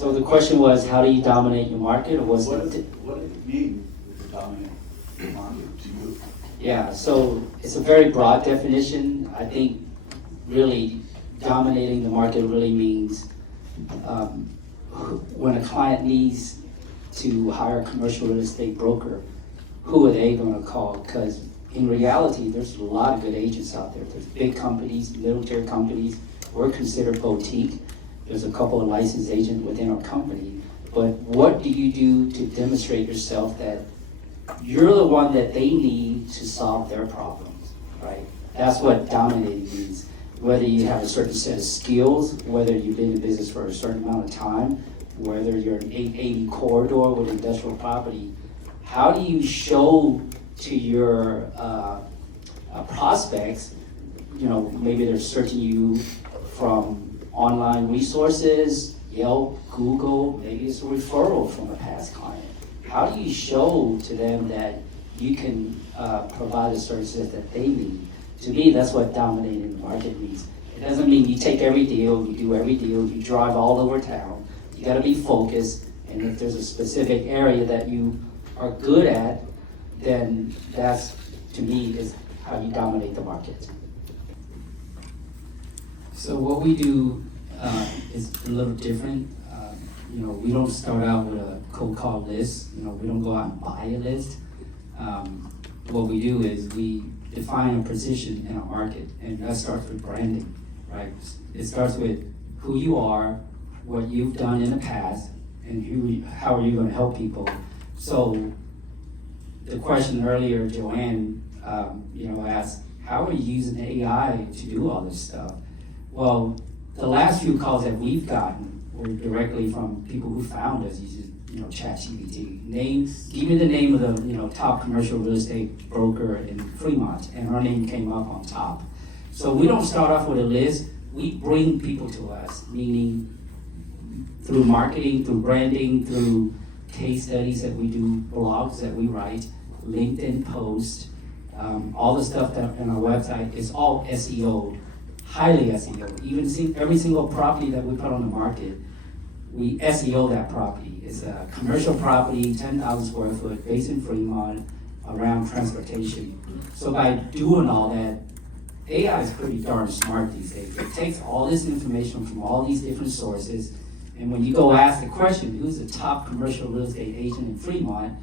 So the question was, how do you dominate your market, or was What it? does it mean to dominate the market to you? Yeah, so it's a very broad definition. I think really dominating the market really means when a client needs to hire a commercial real estate broker, who are they going to call? Because in reality, there's a lot of good agents out there. There's big companies, middle tier companies. We're considered boutique. There's a couple of licensed agents within our company. But what do you do to demonstrate yourself that you're the one that they need to solve their problems, right? That's what dominating means. Whether you have a certain set of skills, whether you've been in business for a certain amount of time, whether you're an 880 corridor with industrial property, how do you show to your prospects, maybe they're searching you from online resources, Yelp, Google, maybe it's a referral from a past client. How do you show to them that you can provide the services that they need? To me, that's what dominating the market means. It doesn't mean you take every deal, you do every deal, you drive all over town. You gotta be focused, and if there's a specific area that you are good at, then that's, to me, is how you dominate the market. So what we do is a little different. We don't start out with a cold call list. We don't go out and buy a list. What we do is we define a position in a market, and that starts with branding, right? It starts with who you are, what you've done in the past, and how are you going to help people. So the question earlier, Joanne, asked, how are you using AI to do all this stuff? Well, the last few calls that we've gotten were directly from people who found us using, ChatGPT. Give me the name of the, top commercial real estate broker in Fremont, and our name came up on top. So we don't start off with a list. We bring people to us, meaning through marketing, through branding, through case studies that we do, blogs that we write, LinkedIn posts, all the stuff that on our website is all SEO, highly SEO. Even every single property that we put on the market, we SEO that property. It's a commercial property, 10,000 square foot, based in Fremont, around transportation. So by doing all that, AI is pretty darn smart these days. It takes all this information from all these different sources, and when you go ask the question, who's the top commercial real estate agent in Fremont,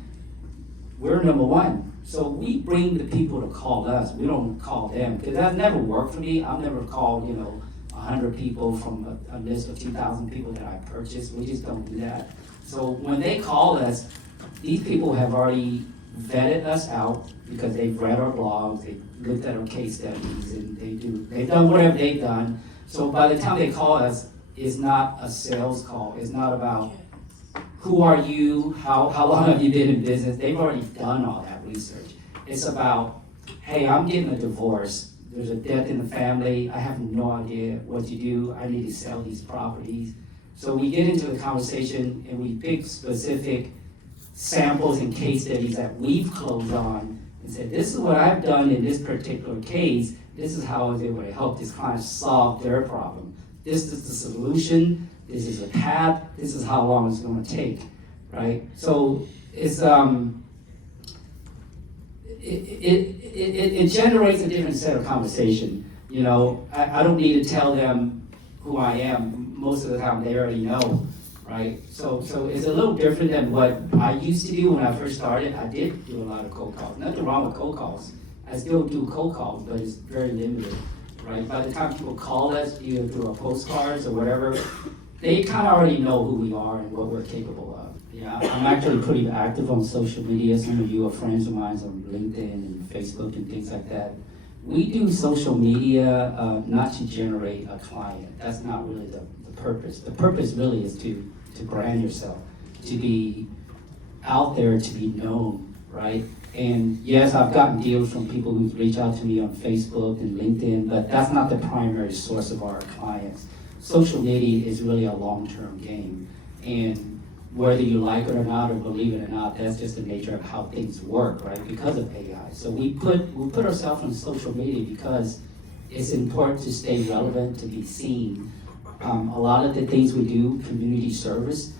we're number one. So we bring the people to call us. We don't call them, because that never worked for me. I've never called, 100 people from a list of 2,000 people that I purchased. We just don't do that. So when they call us, these people have already vetted us out because they've read our blogs, they've looked at our case studies, and they've done whatever they've done. So by the time they call us, it's not a sales call. It's not about who are you, how long have you been in business. They've already done all that research. It's about, hey, I'm getting a divorce. There's a death in the family. I have no idea what to do. I need to sell these properties. So we get into the conversation and we pick specific samples and case studies that we've closed on and said, this is what I've done in this particular case. This is how I was able to help this client solve their problem. This is the solution. This is a path. This is how long it's going to take, right? So it's it generates a different set of conversation. I don't need to tell them who I am. Most of the time, they already know, right? So it's a little different than what I used to do when I first started. I did do a lot of cold calls. Nothing wrong with cold calls. I still do cold calls, but it's very limited, right? By the time people call us, either through our postcards or whatever, they kind of already know who we are and what we're capable of. Yeah, I'm actually pretty active on social media. Some of you are friends of mine on LinkedIn and Facebook and things like that. We do social media not to generate a client. That's not really the purpose. The purpose really is to brand yourself, to be out there, to be known, right? And yes, I've gotten deals from people who reach out to me on Facebook and LinkedIn, but that's not the primary source of our clients. Social media is really a long-term game. And whether you like it or not, or believe it or not, that's just the nature of how things work, right? Because of AI. So we put ourselves on social media because it's important to stay relevant, to be seen. A lot of the things we do, community service,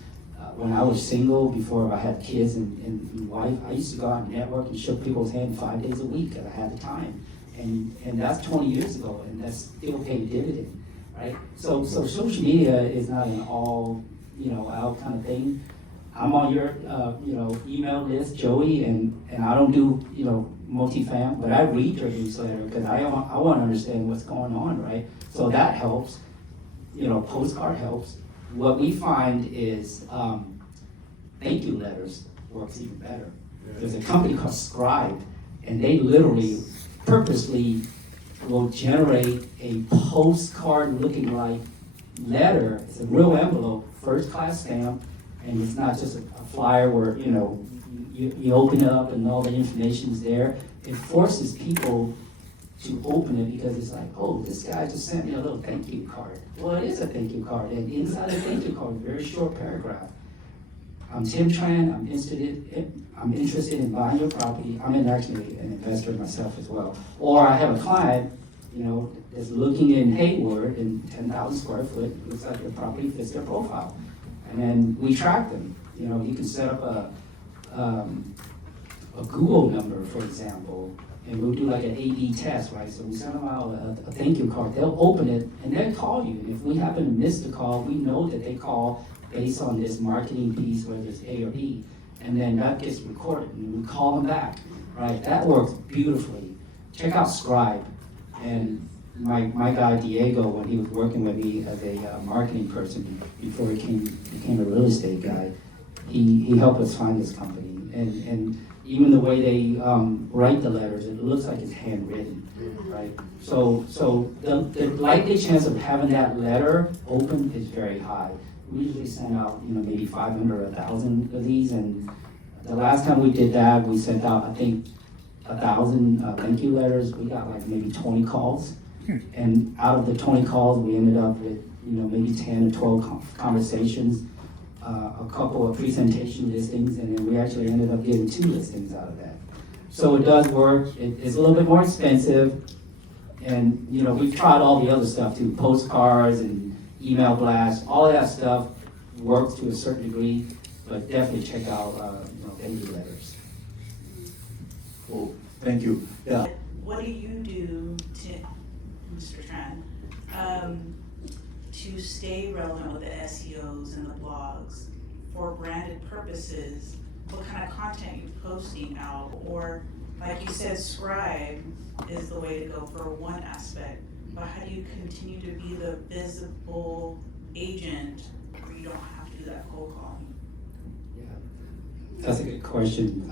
when I was single, before I had kids and wife, I used to go out and network and shook people's hand 5 days a week if I had the time. And that's 20 years ago, and that's still paid dividend, right? So social media is not an all, out kind of thing. I'm on your, email list, Joey, and I don't do, multifam, but I read your newsletter because I want to understand what's going on, right? So that helps. Postcard helps. What we find is thank you letters works even better. There's a company called Scribe, and they literally purposely will generate a postcard looking like letter. It's a real envelope, first class stamp, and it's not just a flyer where you open it up and all the information's there. It forces people to open it because it's like, oh, this guy just sent me a little thank you card. Well, it is a thank you card, and inside the thank you card, a very short paragraph. I'm Tim Tran, I'm interested in buying your property. I'm actually an investor myself as well. Or I have a client, that's looking in Hayward in 10,000 square foot, looks like the property fits their profile. And then we track them. You can set up a Google number, for example, and we'll do like an A/B test, right? So we send them out a thank you card. They'll open it and they'll call you. And if we happen to miss the call, we know that they call based on this marketing piece, whether it's A or B, and then that gets recorded and we call them back, right? That works beautifully. Check out Scribe. And my guy Diego, when he was working with me as a marketing person before he became a real estate guy, he helped us find this company. And even the way they write the letters, it looks like it's handwritten, right? So the likely chance of having that letter open is very high. We usually send out, maybe 500 or 1,000 of these, and the last time we did that, we sent out, I think, 1,000 thank you letters. We got like maybe 20 calls, and out of the 20 calls, we ended up with, maybe 10 or 12 conversations, a couple of presentation listings, and then we actually ended up getting 2 listings out of that. So it does work. It's a little bit more expensive, and we've tried all the other stuff too, postcards and email blasts, all of that stuff works to a certain degree, but definitely check out thank you letters. Cool, thank you. Yeah. What do you do, Mr. Tran, to stay relevant with the SEOs and the blogs for branded purposes? What kind of content you posting out? Or like you said, Scribe is the way to go for one aspect, but how do you continue to be the visible agent where you don't have to do that cold calling? Yeah, that's a good question.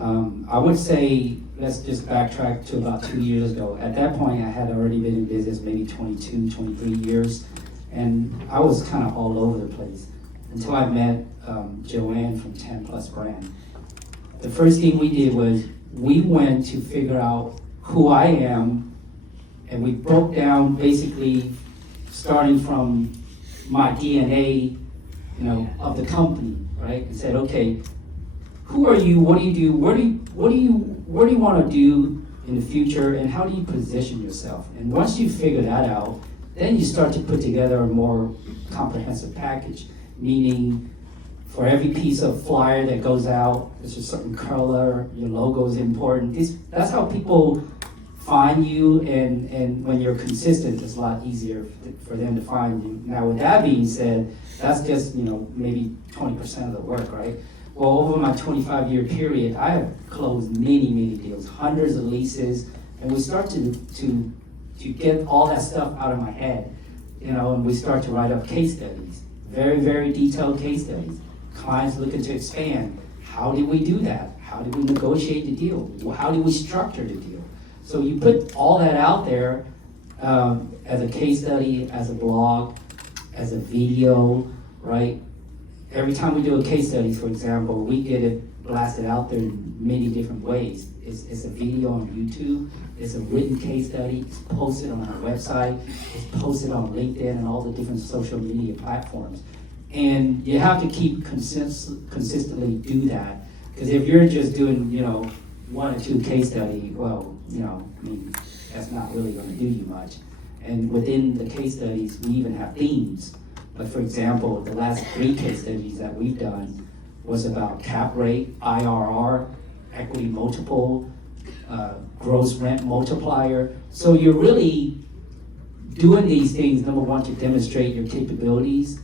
I would say, let's just backtrack to about 2 years ago. At that point, I had already been in business maybe 22, 23 years, and I was kind of all over the place until I met Joanne from 10 Plus Brand. The first thing we did was we went to figure out who I am, and we broke down basically starting from my DNA, of the company, right? And said, okay, who are you? What do you do? What do you want to do in the future? And how do you position yourself? And once you figure that out, then you start to put together a more comprehensive package, meaning for every piece of flyer that goes out, there's a certain color, your logo is important. That's how people find you, and when you're consistent, it's a lot easier for them to find you. Now, with that being said, that's just, maybe 20% of the work, right? Well, over my 25-year period, I have closed many, many deals, hundreds of leases, and we start to get all that stuff out of my head, and we start to write up case studies, very, very detailed case studies. Clients looking to expand. How did we do that? How did we negotiate the deal? How did we structure the deal? So you put all that out there as a case study, as a blog, as a video, right? Every time we do a case study, for example, we get it blasted out there in many different ways. It's a video on YouTube, it's a written case study, it's posted on our website, it's posted on LinkedIn and all the different social media platforms. And you have to keep consistently do that, because if you're just doing, 1 or 2 case study, well, that's not really going to do you much. And within the case studies, we even have themes. But for example, the last 3 case studies that we've done was about cap rate, IRR, equity multiple, gross rent multiplier. So you're really doing these things, number one, to demonstrate your capabilities.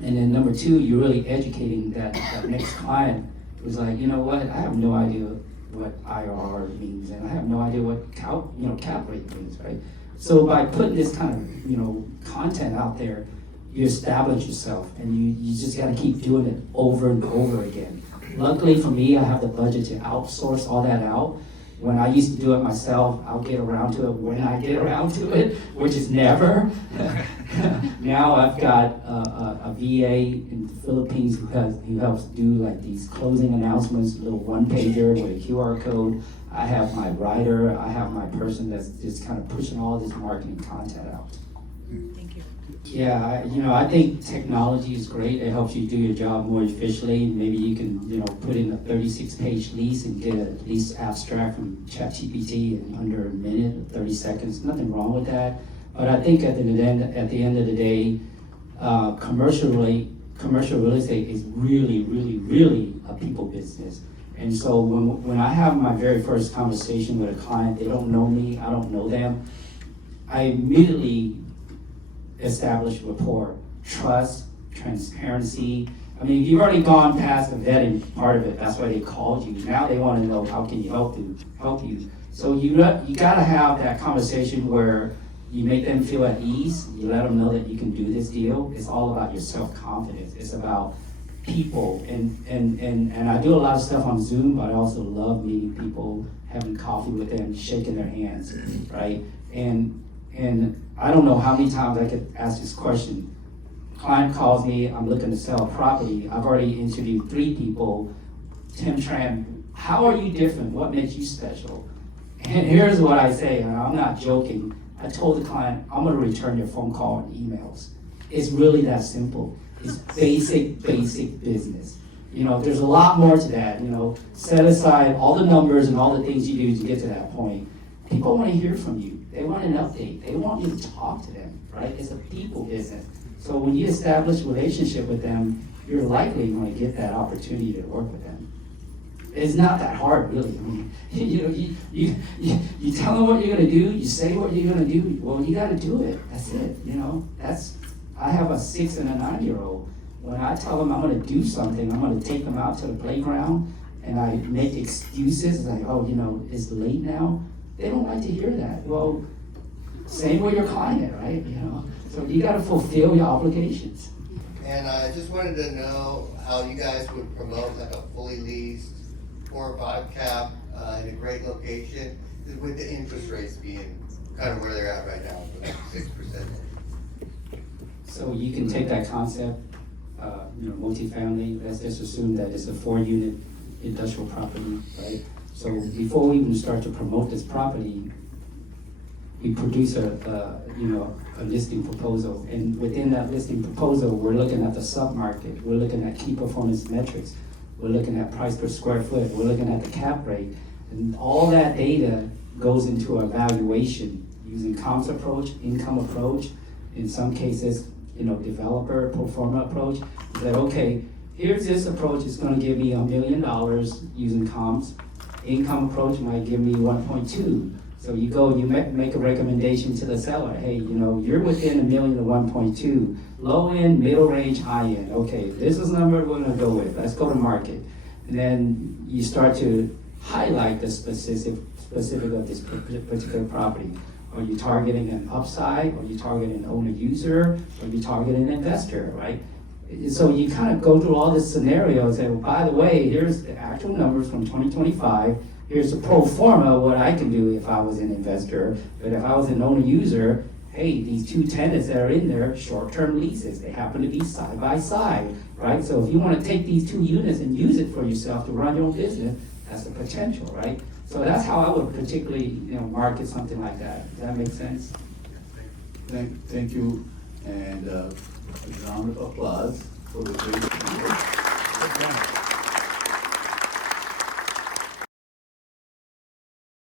And then number 2, you're really educating that next client who's like, you know what, I have no idea what IRR means, and I have no idea what cap rate means, right? So by putting this kind of, content out there, you establish yourself, and you just gotta keep doing it over and over again. Luckily for me, I have the budget to outsource all that out. When I used to do it myself, I'll get around to it when I get around to it, which is never. Now I've got a VA in the Philippines who helps do like these closing announcements, a little 1-pager with a QR code. I have my writer, I have my person that's just kind of pushing all this marketing content out. Thank you. Yeah, I think technology is great. It helps you do your job more efficiently. Maybe you can, put in a 36-page lease and get a lease abstract from ChatGPT in under a minute, 30 seconds. Nothing wrong with that. But I think at the end of the day, commercial real estate is really, really, really a people business. And so when I have my very first conversation with a client, they don't know me, I don't know them, I immediately establish rapport, trust, transparency. I mean, you've already gone past the vetting part of it. That's why they called you. Now they want to know how can you help you. So you gotta have that conversation where you make them feel at ease. You let them know that you can do this deal. It's all about your self-confidence. It's about people, and I do a lot of stuff on Zoom, but I also love meeting people, having coffee with them, shaking their hands, right? And I don't know how many times I could ask this question. Client calls me, I'm looking to sell a property. I've already interviewed 3 people. Tim Tran, how are you different? What makes you special? And here's what I say, and I'm not joking. I told the client, I'm gonna return your phone call and emails. It's really that simple. It's basic business. There's a lot more to that. Set aside all the numbers and all the things you do to get to that point. People want to hear from you. They want an update. They want you to talk to them, right? It's a people business. So when you establish a relationship with them, you're likely going to get that opportunity to work with them. It's not that hard, really. I mean, you tell them what you're going to do. You say what you're going to do. Well, you got to do it. That's it. I have a 6 and a 9-year-old. When I tell them I'm going to do something, I'm going to take them out to the playground, and I make excuses like, it's late now. They don't like to hear that. Well, same with your client, right? So you got to fulfill your obligations. And I just wanted to know how you guys would promote like a fully leased 4 or 5 cap in a great location, with the interest rates being kind of where they're at right now, like 6%. So you can take that concept, multifamily. Let's just assume that it's a 4-unit industrial property, right? So before we even start to promote this property, we produce a listing proposal, and within that listing proposal, we're looking at the sub-market, we're looking at key performance metrics, we're looking at price per square foot, we're looking at the cap rate, and all that data goes into a valuation using comps approach, income approach, in some cases, developer pro forma approach. That okay, here's this approach, it's going to give me $1 million using comps. Income approach might give me 1.2. So you go and you make a recommendation to the seller. Hey, you're within $1 million to 1.2. Low end, middle range, high end. Okay, this is the number we're gonna go with. Let's go to market. And then you start to highlight the specific of this particular property. Are you targeting an upside? Are you targeting an owner user? Are you targeting an investor, right? So you kind of go through all this scenario and say, well, by the way, here's the actual numbers from 2025. Here's the pro forma, what I can do if I was an investor. But if I was an owner user, hey, these 2 tenants that are in there, short-term leases, they happen to be side by side, right? So if you want to take these 2 units and use it for yourself to run your own business, that's the potential, right? So that's how I would particularly, market something like that. Does that make sense? Thank you, and a round of applause for the great.